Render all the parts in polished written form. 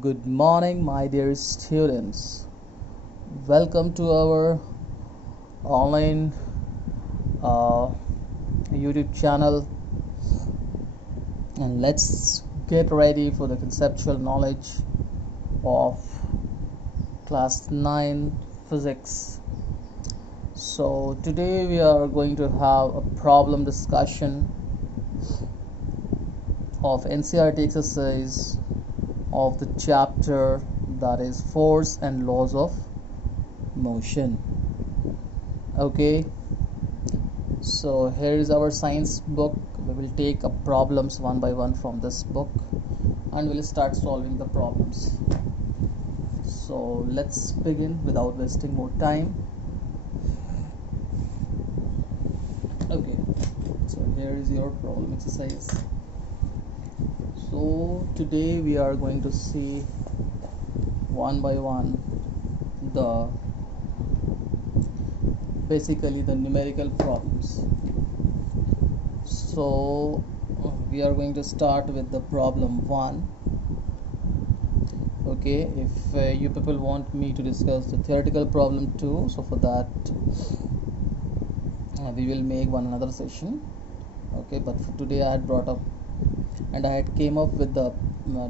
Good morning, my dear students. Welcome to our online uh, YouTube channel, and let's get ready for the conceptual knowledge of class 9 physics. So, today we are going to have a problem discussion of NCERT exercise of the chapter that is force and laws of motion. Okay, so here is our science book. We will take up problems one by one from this book and we'll start solving the problems. So let's begin without wasting more time. Okay, so here is your problem exercise. So today we are going to see one by one basically the numerical problems. So we are going to start with the problem 1. Okay, if you people want me to discuss the theoretical problem 2, so for that we will make one another session. Okay, but for today I had brought up and I had came up with the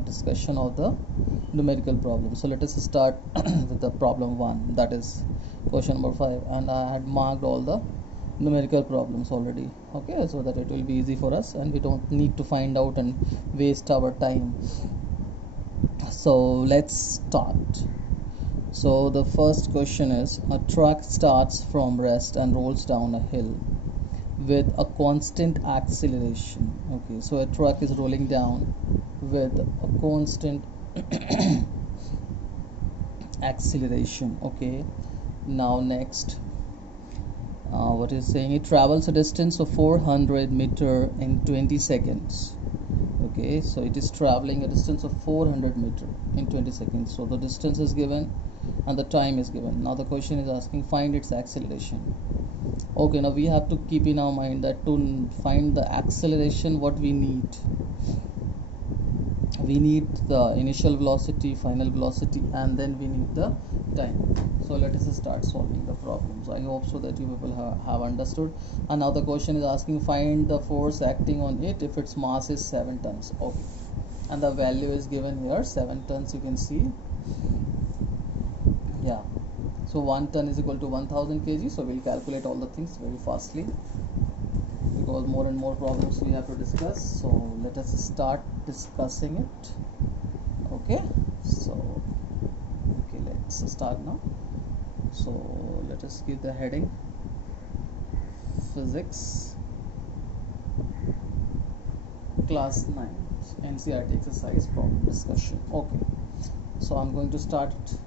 discussion of the numerical problem. So let us start with the problem 1, that is question number 5, and I had marked all the numerical problems already. Okay, so that it will be easy for us and we don't need to find out and waste our time. So let's start. So the first question is, a truck starts from rest and rolls down a hill with a constant acceleration. Okay, so a truck is rolling down with a constant acceleration. Okay, now next, what is saying, it travels a distance of 400 meter in 20 seconds. Okay, so it is traveling a distance of 400 meter in 20 seconds. So the distance is given and the time is given. Now the question is asking, find its acceleration. Okay, now we have to keep in our mind that to find the acceleration, what we need the initial velocity, final velocity, and then we need the time. So let us start solving the problems. I hope so that you people have understood. And now the question is asking, find the force acting on it if its mass is 7 tons. Okay, and the value is given here, 7 tons. You can see, yeah, so 1 ton is equal to 1000 kg. So we'll calculate all the things very fastly because more and more problems we have to discuss. So let us start discussing it. Okay, so okay, let's start now. So let us give the heading physics class 9 NCERT exercise problem discussion. Okay, so I'm going to start it.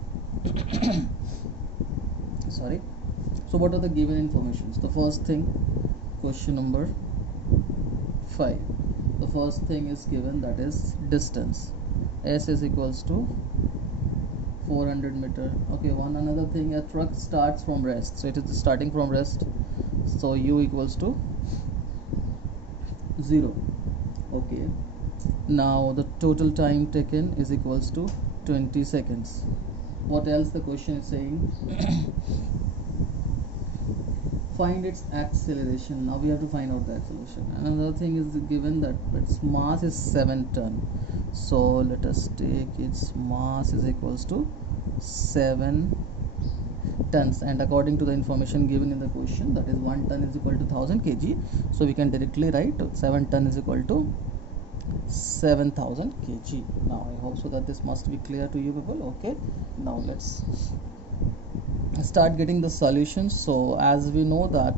Sorry. So what are the given informations? The first thing, question number 5, the first thing is given, that is distance. S is equals to 400 meter. Okay, one another thing, a truck starts from rest, so it is starting from rest, so U equals to 0. Okay, now the total time taken is equals to 20 seconds. What else the question is saying? Find its acceleration. Now we have to find out the acceleration. Another thing is given that its mass is 7 ton. So let us take its mass is equals to 7 tons, and according to the information given in the question, that is 1 ton is equal to 1000 kg. So we can directly write 7 ton is equal to 7000 kg. Now I hope so that this must be clear to you people. Okay, now let's start getting the solutions. So as we know that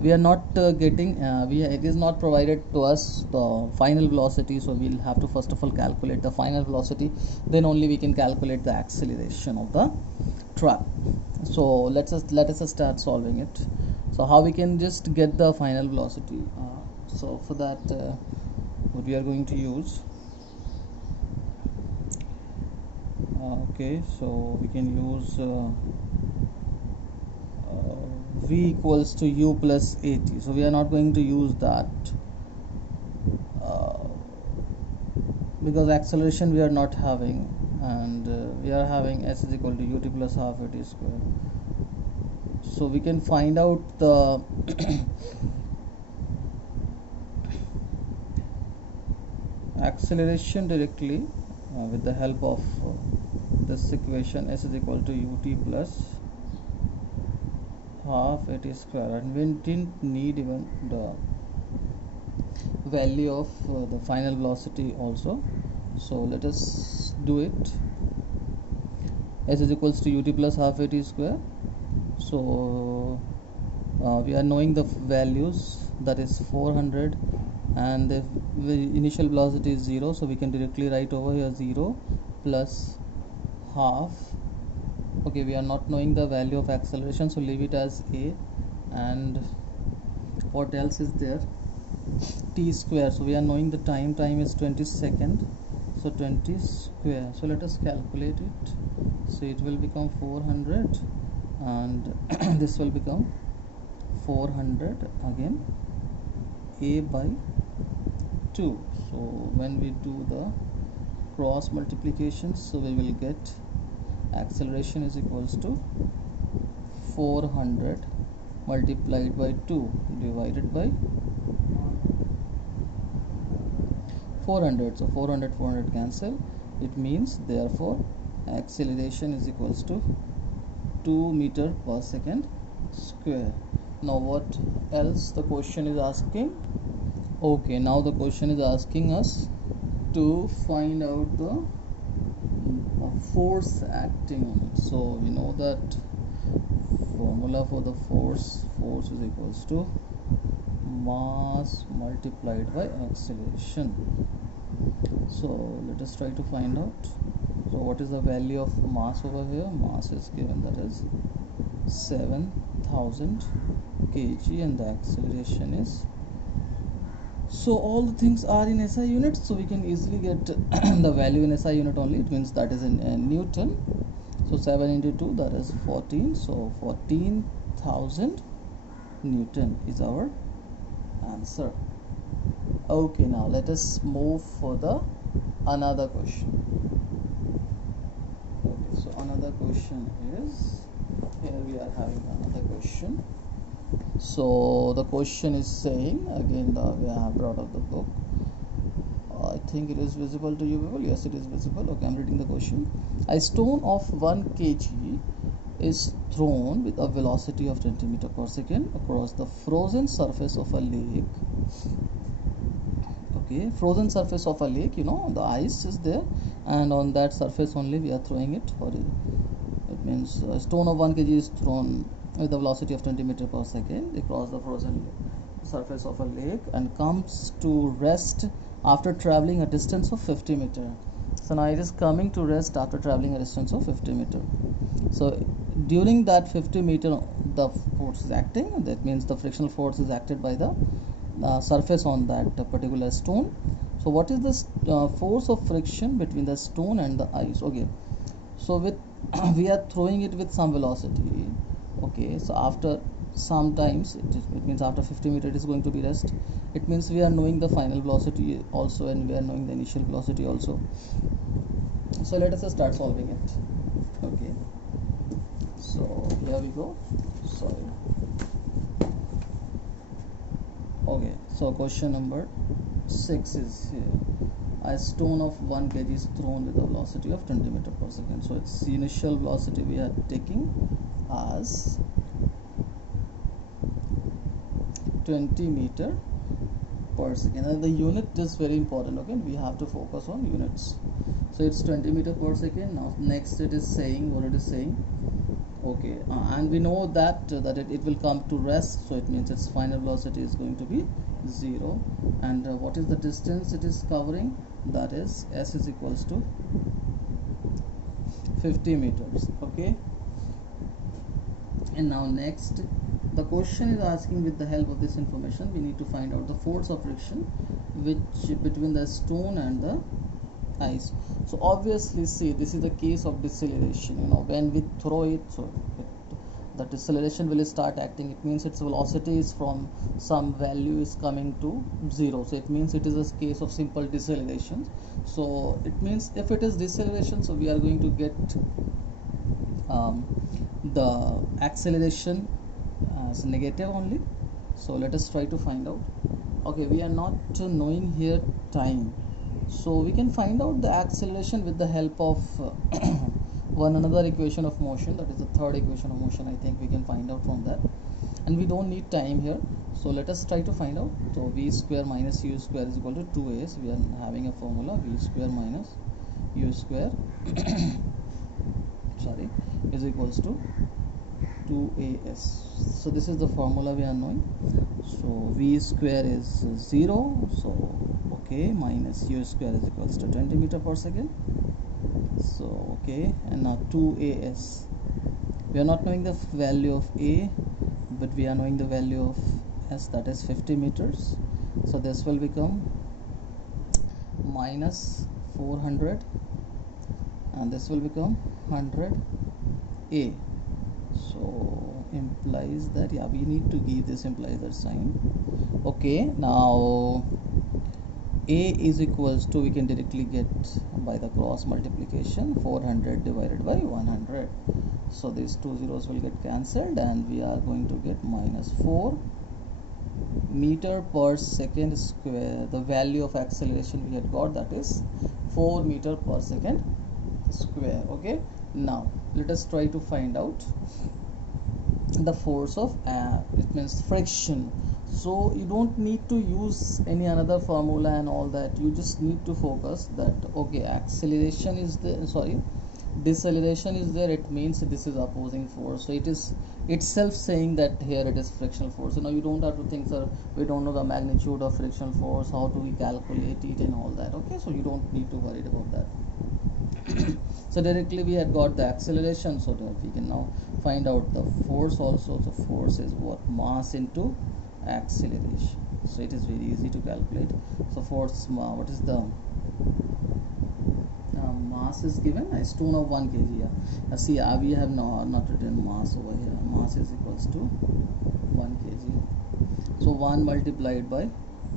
we are not getting it is not provided to us the final velocity, so we'll have to first of all calculate the final velocity, then only we can calculate the acceleration of the truck. So let us start solving it. So how we can just get the final velocity? So for that what we are going to use, okay, so we can use v equals to u plus at. So we are not going to use that because acceleration we are not having. and we are having s is equal to ut plus half at square. So we can find out the acceleration directly with the help of this equation. S is equal to ut plus half at square, and we didn't need even the value of the final velocity also. So let us do it. S is equals to ut plus half at square. So we are knowing the values, that is 400, and the initial velocity is 0, so we can directly write over here 0 plus half. Okay, we are not knowing the value of acceleration, so leave it as a. And what else is there? T square. So we are knowing the time is 20 seconds, so 20 square. So let us calculate it. So it will become 400, and this will become 400 again, a by 2. So when we do the cross multiplication, so we will get acceleration is equals to 400 multiplied by 2 divided by 400. So 400 cancel. It means therefore acceleration is equals to 2 meter per second square. Now what else the question is asking? Okay, now the question is asking us to find out the force acting. So we know that formula for the force is equals to mass multiplied by acceleration. So let us try to find out. So what is the value of mass over here? Mass is given, that is 7000 kg, and the acceleration is, so all the things are in SI units, so we can easily get the value in SI unit only. It means that is in Newton. So 7 into 2, that is 14. So 14,000 Newton is our answer. Okay, now let us move for the another question. Okay, so another question is, here we are having another question. So the question is saying, again we have brought up the book. I think it is visible to you people. Yes, it is visible. Okay, I'm reading the question. A stone of 1 kg is thrown with a velocity of 20 meters per second across the frozen surface of a lake. Okay, frozen surface of a lake, you know, the ice is there, and on that surface only we are throwing it. It means a stone of 1 kg is thrown with a velocity of 20 meters per second across the frozen surface of a lake and comes to rest after traveling a distance of 50 meters. So now it is coming to rest after traveling a distance of 50 meters. So during that 50 meter, the force is acting. That means the frictional force is acted by the surface on that particular stone. So what is the force of friction between the stone and the ice? Okay, so with we are throwing it with some velocity. Okay, so after sometimes it means after 50 meters it is going to be rest. It means we are knowing the final velocity also, and we are knowing the initial velocity also. So let us start solving it. Okay, so here we go. Sorry. Okay, so question number 6 is here. A stone of 1 kg is thrown with a velocity of 20 meters per second. So its initial velocity we are taking as 20 meters per second, and the unit is very important. Okay, we have to focus on units. So it's 20 meters per second. Now next it is saying what it is saying. Okay, and we know that it will come to rest, so it means its final velocity is going to be 0. And what is the distance it is covering? That is s is equals to 50 meters. Okay, and now next the question is asking, with the help of this information we need to find out the force of friction which between the stone and the ice. So obviously, see, this is the case of deceleration. You know, when we throw it, so the deceleration will start acting. It means its velocity is from some value is coming to 0, so it means it is a case of simple deceleration. So it means if it is deceleration, so we are going to get the acceleration as negative only. So let us try to find out. Okay, we are not knowing here time, so we can find out the acceleration with the help of one another equation of motion, that is the third equation of motion. I think we can find out from that, and we don't need time here. So let us try to find out. So v square minus u square is equal to 2a. So we are having a formula, v square minus u square sorry, is equals to 2as. So this is the formula we are knowing. So v square is 0, so okay, minus u square is equals to 20 meter per second. So okay, and now 2as, we are not knowing the value of a, but we are knowing the value of s, that is 50 meters. So this will become minus 400, and this will become 100a. So implies that, yeah, we need to give this implies that sign. Okay, now a is equals to, we can directly get by the cross multiplication, 400 divided by 100. So these two zeros will get cancelled, and we are going to get minus 4 meter per second square. The value of acceleration we had got, that is 4 meter per second square. Okay, now let us try to find out the force of it means friction. So you don't need to use any another formula and all that. You just need to focus that okay, acceleration is there, sorry, deceleration is there. It means this is opposing force. So it is itself saying that here it is frictional force. So now you don't have to think, sir, we don't know the magnitude of frictional force, how do we calculate it and all that. Okay, so you don't need to worry about that. So directly we had got the acceleration, so that we can now find out the force also. So force is what? Mass into acceleration. So it is very easy to calculate. So force, what is the mass is given? A stone of 1 kg. Yeah. See, we have not written mass over here. Mass is equals to 1 kg. So 1 multiplied by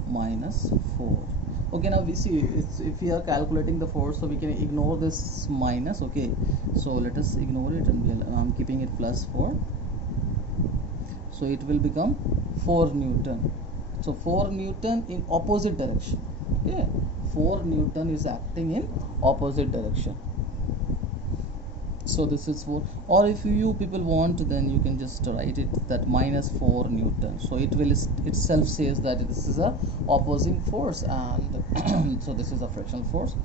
minus 4. Okay, now we see it's, if we are calculating the force, so we can ignore this minus. Okay, so let us ignore it, and I'm keeping it plus 4. So it will become 4 Newton. So 4 Newton in opposite direction. Okay, 4 Newton is acting in opposite direction. So this is 4, or if you people want, then you can just write it that minus 4 Newton. So it will itself says that this is a opposing force, and so this is a frictional force.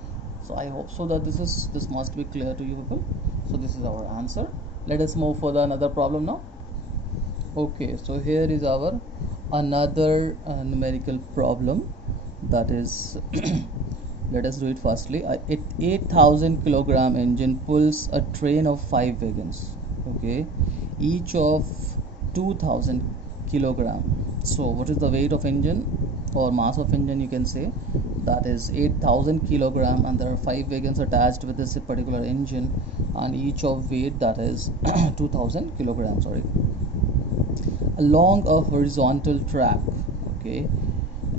So I hope so that this must be clear to you people. So this is our answer. Let us move for the another problem now. Okay, so here is our another numerical problem, that is let us do it firstly. 8,000 kilogram engine pulls a train of 5 wagons, okay, each of 2,000 kilogram. So what is the weight of engine or mass of engine, you can say, that is 8,000 kilogram, and there are 5 wagons attached with this particular engine, and each of weight, that is 2,000 kilograms, sorry, along a horizontal track. Okay,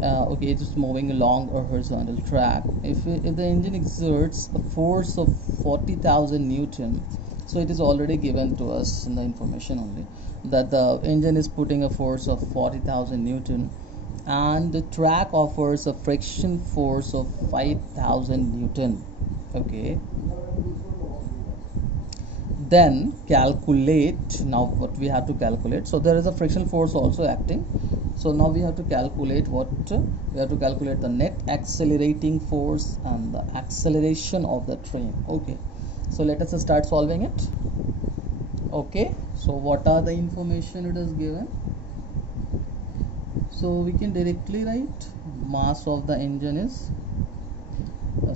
okay, it is moving along a horizontal track. If the engine exerts a force of 40,000 Newton, so it is already given to us in the information only that the engine is putting a force of 40,000 Newton, and the track offers a friction force of 5,000 Newton. Okay, then calculate. Now what we have to calculate, so there is a friction force also acting. So now we have to calculate what we have to calculate the net accelerating force and the acceleration of the train. Okay, so let us start solving it. Okay, so what are the information it is given? So we can directly write mass of the engine is,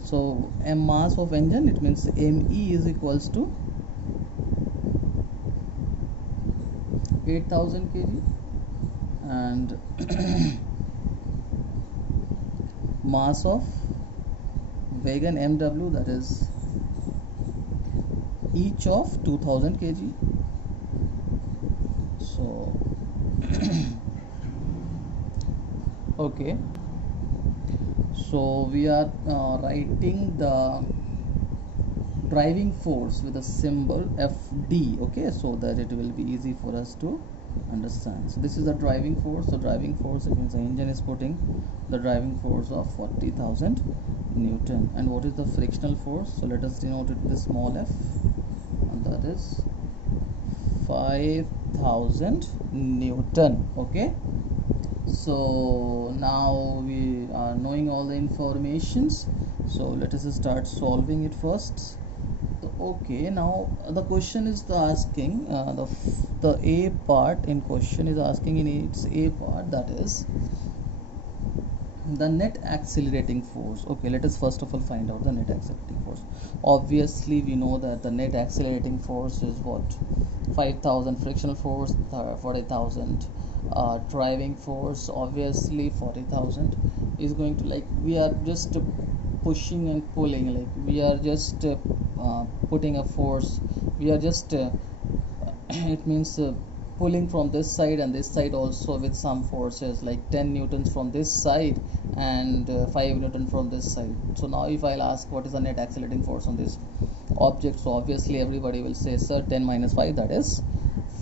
so m mass of engine, it means me is equals to 8,000 kg, and mass of wagon MW, that is each of 2,000 kg. So okay, so we are writing the driving force with a symbol FD, okay, so that it will be easy for us to understand. So this is the driving force. So driving force, it means the engine is putting the driving force of 40,000 Newton. And what is the frictional force? So let us denote it with a small f, and that is 5,000 Newton. Okay, so now we are knowing all the informations, so let us start solving it first. Okay, now the question is asking the A part in question is asking in its A part, that is the net accelerating force. Okay, let us first of all find out the net accelerating force. Obviously we know that the net accelerating force is what, 5,000 frictional force, 40,000 driving force. Obviously 40,000 is going to, like, we are just pushing and pulling, like we are just putting a force, we are just it means pulling from this side and this side also with some forces, like 10 newtons from this side and 5 newton from this side. So now if I'll ask what is the net accelerating force on this object, so obviously everybody will say, sir, 10 minus 5, that is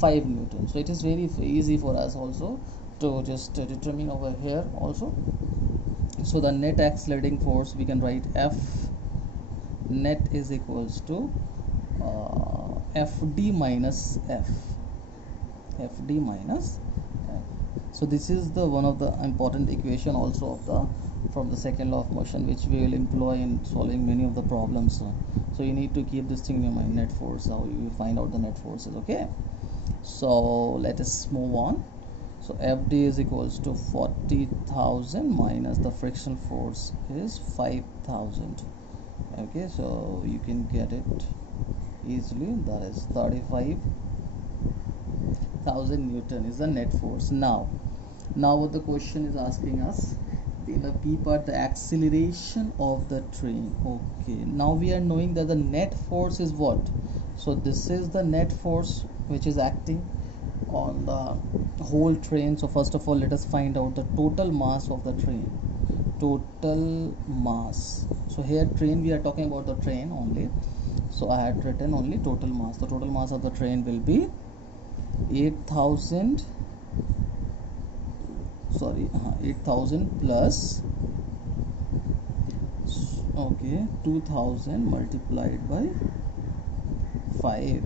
5 newton. So it is very easy for us also to just determine over here also. So the net accelerating force, we can write F net is equals to FD minus F, FD minus F. So this is the one of the important equation also of the from the second law of motion, which we will employ in solving many of the problems. So you need to keep this thing in mind, net force, how you find out the net forces. Okay, so let us move on. So FD is equals to 40,000 minus the frictional force is 5,000. Okay, so you can get it easily, that is 35,000 Newton is the net force. Now what the question is asking us in the P part, the acceleration of the train. Okay, now we are knowing that the net force is what? So this is the net force which is acting on the whole train. So first of all, let us find out the total mass of the train. Total mass, so here train, we are talking about the train only, so I had written only total mass. The total mass of the train will be 8,000 plus, okay, 2,000 multiplied by 5.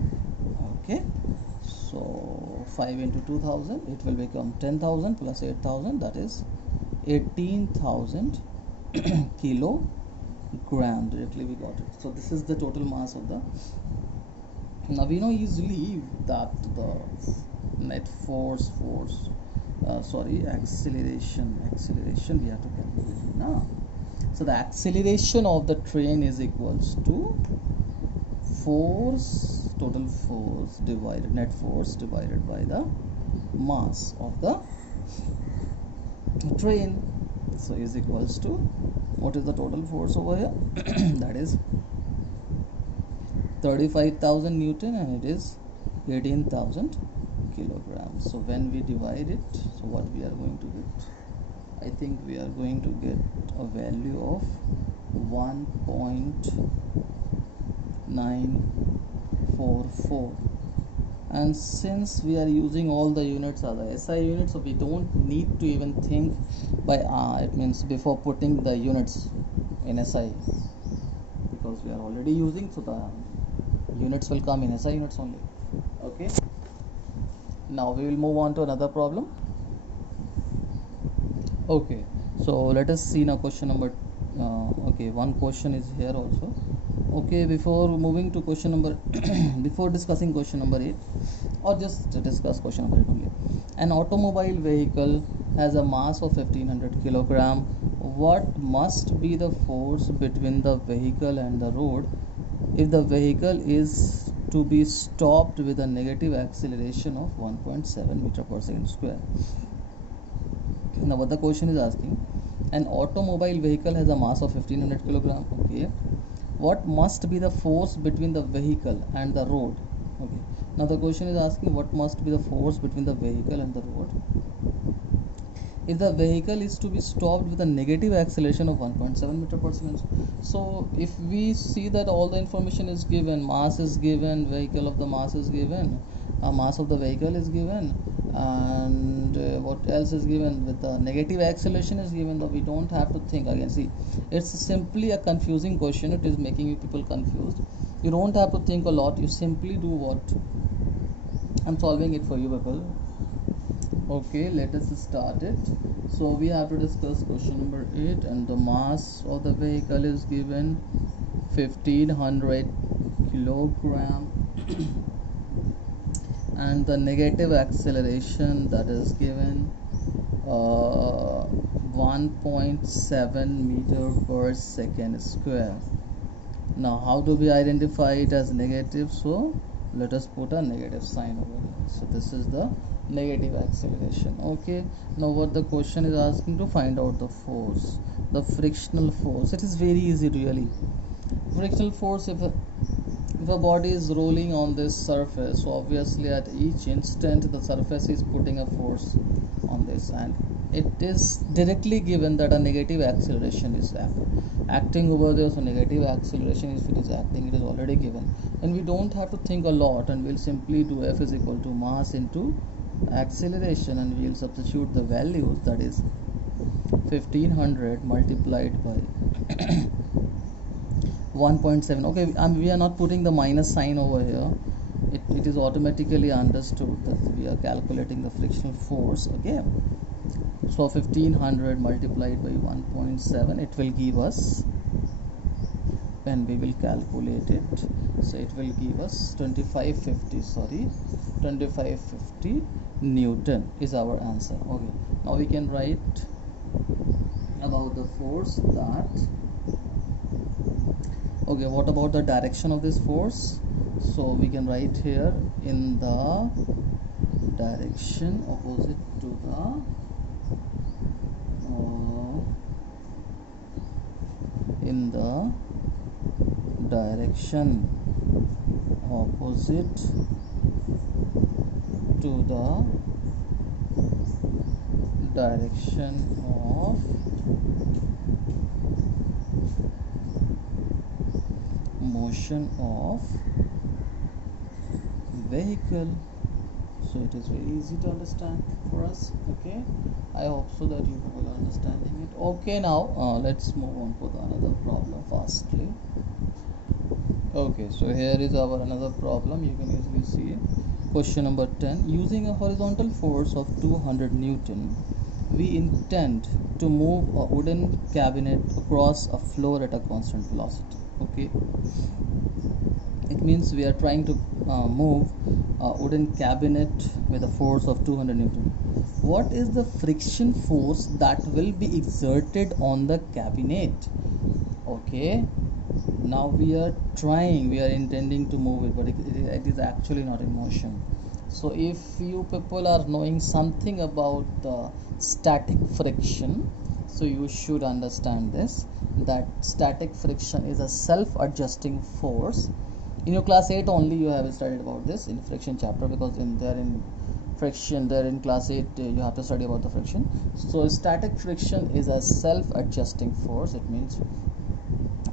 Okay, so 5 into 2,000, it will become 10,000 plus 8,000, that is 18,000 kilogram. Directly we got it. So this is the total mass of the. Now we know easily that the net acceleration we have to calculate now. So the acceleration of the train is equals to force, total force divided, net force divided by the mass of the train. So is equals to, what is the total force over here? That is 35,000 Newton and it is 18,000 kilograms. So when we divide it, so what we are going to get? I think we are going to get a value of 1.944. And since we are using all the units are the SI units, so we don't need to even think by it means before putting the units in SI, because we are already using, so the units will come in SI units only. Okay, now we will move on to another problem. Okay, so let us see now question number okay, one question is here also. Okay, before moving to question number before discussing question number 8, or just discuss question number 8 only. An automobile vehicle has a mass of 1500 kilogram. What must be the force between the vehicle and the road if the vehicle is to be stopped with a negative acceleration of 1.7 meter per second square? Now what the question is asking, an automobile vehicle has a mass of 1500 kilogram. Okay, what must be the force between the vehicle and the road Okay, now the question is asking what must be the force between the vehicle and the road. If the vehicle is to be stopped with a negative acceleration of 1.7 meter per second, so if we see that all the information is given, mass is given, vehicle of the mass is given, mass of the vehicle is given, and what else is given, with the negative acceleration is given, that we don't have to think again. See, it's simply a confusing question, it is making you people confused. You don't have to think a lot, you simply do what I'm solving it for you people. Okay, let us start it. So we have to discuss question number 8, and the mass of the vehicle is given 1500 kilogram and the negative acceleration that is given 1.7 meter per second square. Now how do we identify it as negative? So let us put a negative sign over here. So this is the negative acceleration. Okay, now what the question is asking, to find out the force, the frictional force. It is very easy really. Frictional force, if a body is rolling on this surface, so obviously at each instant the surface is putting a force on this, and it is directly given that a negative acceleration is acting over there. So negative acceleration, if it is acting, it is already given, and we don't have to think a lot, and we'll simply do F is equal to mass into acceleration, and we'll substitute the values, that is 1500 multiplied by 1.7. okay, and we are not putting the minus sign over here. It is automatically understood that we are calculating the frictional force. Okay, so 1500 multiplied by 1.7, it will give us, when we will calculate it, so it will give us 2550 Newton is our answer. Okay, now we can write about the force that. Okay, what about the direction of this force? So we can write here, in the direction opposite to the in the direction opposite to the direction of motion of vehicle. So it is very easy to understand for us. Okay, I hope so that you people are understanding it. Okay, now let's move on for the another problem fastly. Okay, so here is our another problem. You can easily see question number 10. Using a horizontal force of 200 Newton, we intend to move a wooden cabinet across a floor at a constant velocity. Okay, it means we are trying to move a wooden cabinet with a force of 200 Newton. What is the friction force that will be exerted on the cabinet? Okay, now we are intending to move it, but it is actually not in motion. So if you people are knowing something about the static friction, so you should understand this, that static friction is a self-adjusting force. In your class 8 only you have studied about this in friction chapter, because in class 8 you have to study about the friction. So static friction is a self-adjusting force. It means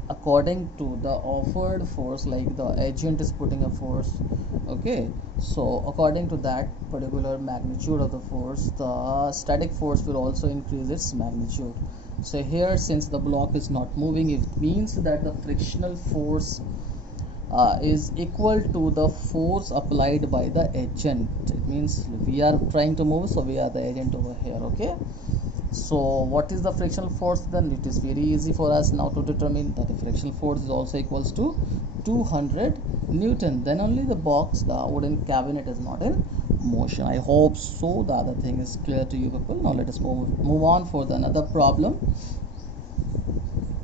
according to the offered force, like the agent is putting a force, okay, so according to that particular magnitude of the force, the static force will also increase its magnitude. So here, since the block is not moving, it means that the frictional force is equal to the force applied by the agent. It means we are trying to move, so we are the agent over here. Okay, so what is the frictional force then? It is very easy for us now to determine that the frictional force is also equals to 200 Newton. Then only the wooden cabinet is not in motion. I hope so the other thing is clear to you people. Now let us move on for the another problem.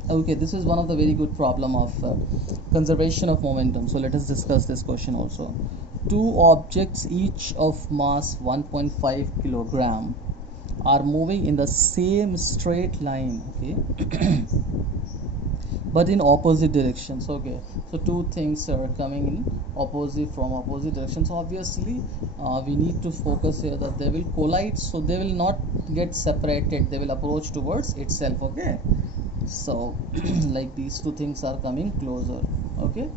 Okay, this is one of the very good problem of conservation of momentum. So let us discuss this question also. Two objects each of mass 1.5 kilogram are moving in the same straight line. Okay, but in opposite directions. Okay, so two things are coming in opposite from opposite directions. So obviously we need to focus here that they will collide, so they will not get separated, they will approach towards itself. Okay, so like these two things are coming closer. Okay,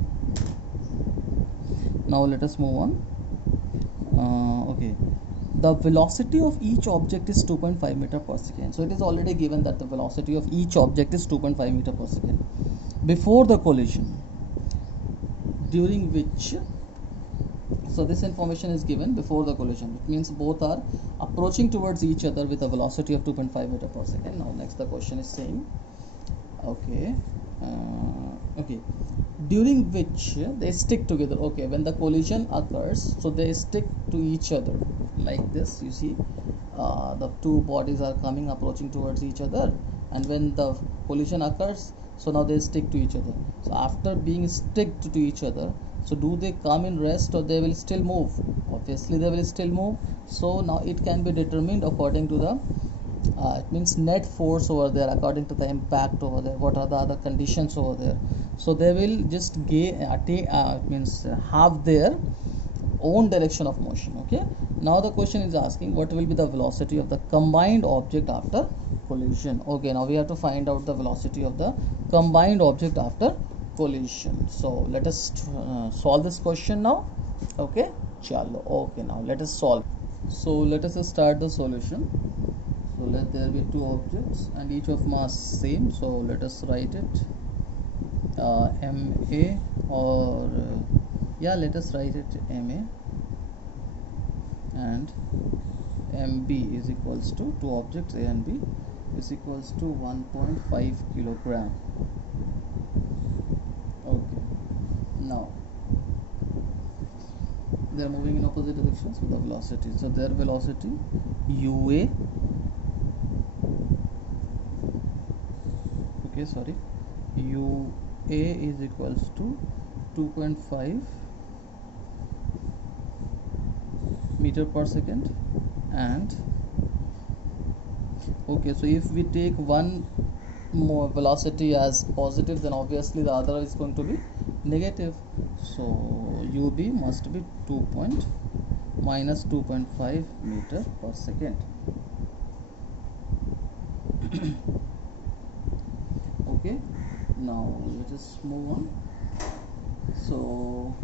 now let us move on. Okay, the velocity of each object is 2.5 meter per second. So it is already given that the velocity of each object is 2.5 meter per second before the collision, during which, so this information is given before the collision. It means both are approaching towards each other with a velocity of 2.5 meter per second. Now next the question is saying, okay, okay, during which they stick together. Okay, when the collision occurs, so they stick to each other like this. You see, the two bodies are coming approaching towards each other, and when the collision occurs, so now they stick to each other. So after being sticked to each other, so do they come in rest or they will still move? Obviously they will still move. So now it can be determined according to the it means net force over there, according to the impact over there, what are the other conditions over there. So they will just have their own direction of motion. Okay, now the question is asking what will be the velocity of the combined object after collision. Okay, now we have to find out the velocity of the combined object after collision. So let us solve this question now. Okay, chalo. Okay, now let us solve. So let us start the solution. So let there be two objects and each of mass same. So let us write it MA, or yeah, let us write it MA, and MB is equals to two objects A and B is equals to 1.5 kilogram. Okay, now they are moving in opposite directions with the velocity. So their velocity UA, okay, sorry, UA is equals to 2.5 meter per second, and okay, so if we take one more velocity as positive, then obviously the other is going to be negative. So UB must be minus 2.5 meter per second. Okay, now let us move on. So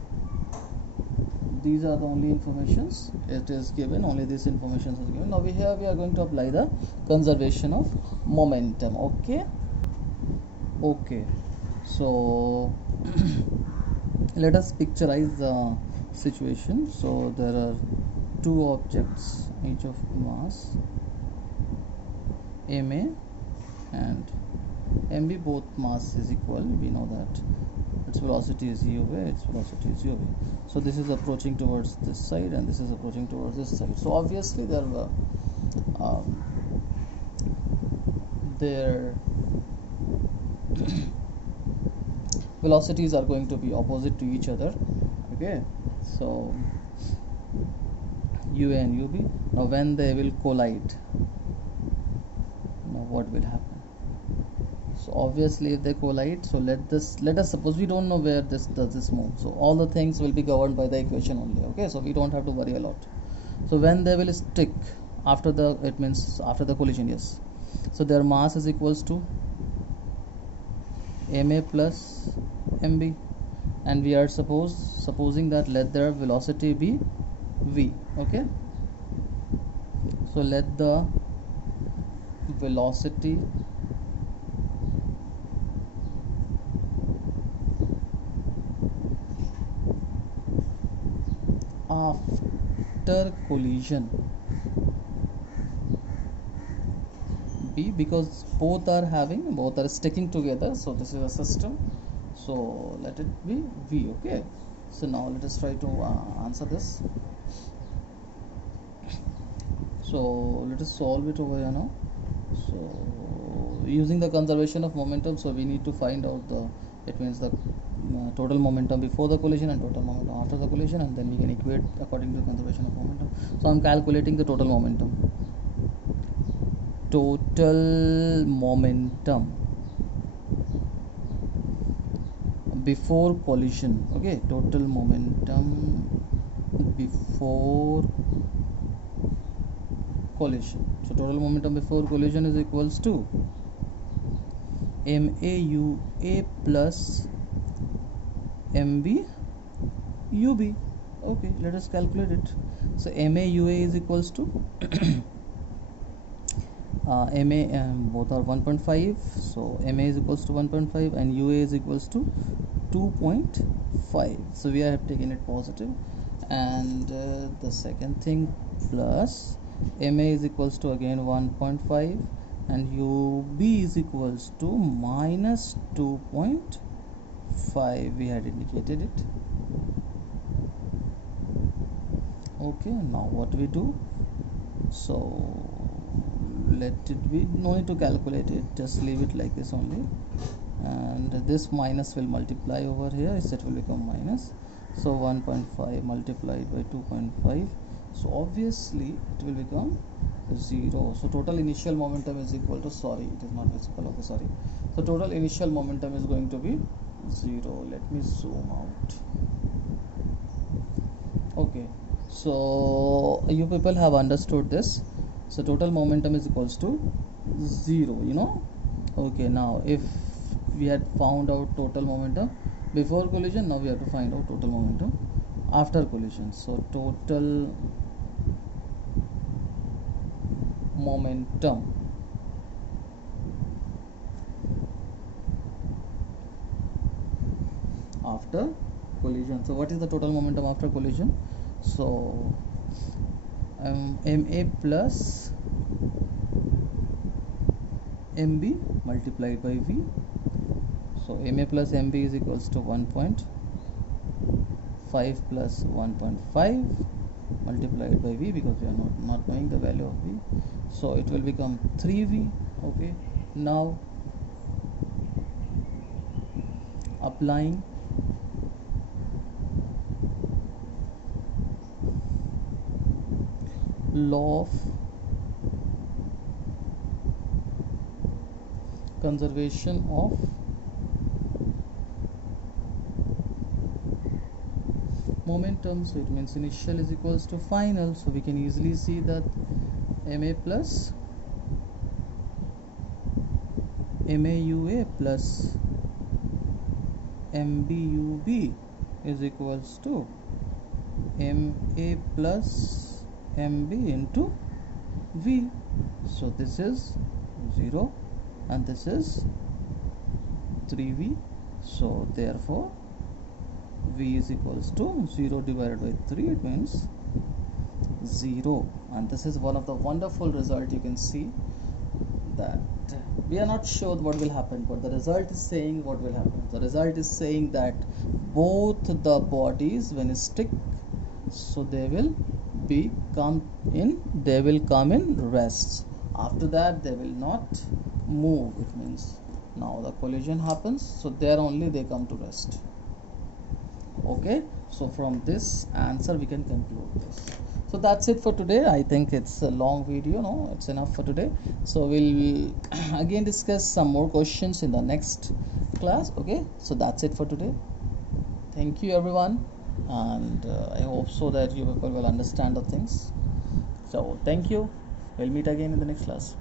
these are the only informations it is given, only this information is given. Now we are going to apply the conservation of momentum. Okay, okay, so let us picturize the situation. So there are two objects, each of mass MA and MB, both mass is equal. We know that its velocity is UV, its velocity is UV. So this is approaching towards this side and this is approaching towards this side. So obviously their velocities are going to be opposite to each other. Okay, so UA and UB. Now when they will collide, now what will happen? So obviously if they collide, so let us suppose we don't know where this move, so all the things will be governed by the equation only. Okay, so we don't have to worry a lot. So when they will stick after the, it means after the collision, yes, so their mass is equals to MA plus MB, and we are supposing that let their velocity be V. Okay, so let the velocity after collision B, because both are sticking together, so this is a system, so let it be V. Okay, so now let us try to answer this. So let us solve it over here now. So using the conservation of momentum, so we need to find out the, it means the total momentum before the collision and total momentum after the collision, and then we can equate according to the conservation of momentum. So I'm calculating the total momentum. Total momentum before collision. Okay, total momentum before collision. So total momentum before collision is equals to MAUA plus MBUB. Okay, let us calculate it. So MAUA is equals to MA, both are 1.5, so MA is equals to 1.5 and UA is equals to 2.5. so we have taken it positive, and the second thing plus MA is equals to again 1.5 and UB is equals to minus 2.5. we had indicated it. Okay, now what we do, so let it be, no need to calculate it, just leave it like this only, and this minus will multiply over here, so it will become minus, so 1.5 multiplied by 2.5, so obviously it will become 0. So total initial momentum is equal to, sorry it is not visible, okay sorry, so total initial momentum is going to be 0. let me zoom out. Okay, so you people have understood this. So total momentum is equals to 0, Okay, now if we had found out total momentum before collision, now we have to find out total momentum after collision. So total momentum after collision. So what is the total momentum after collision? So MA plus MB multiplied by V. So MA plus MB is equals to 1.5 plus 1.5 multiplied by V, because we are not knowing the value of V. So it will become 3V. Okay, now applying law of conservation of momentum, so it means initial is equals to final, so we can easily see that MA plus MAUA plus MBUB is equals to MA plus MB into V. So this is 0 and this is 3V, so therefore V is equals to 0 divided by 3, it means 0. And this is one of the wonderful result. You can see that we are not sure what will happen, but the result is saying what will happen. The result is saying that both the bodies, when stick, so they will come in rest. After that they will not move. It means now the collision happens, so there only they come to rest. Okay, so from this answer we can conclude this. So that's it for today. I think it's a long video, no, it's enough for today. So we'll again discuss some more questions in the next class. Okay, so that's it for today. Thank you everyone, and I hope so that you people will understand the things. So thank you, we'll meet again in the next class.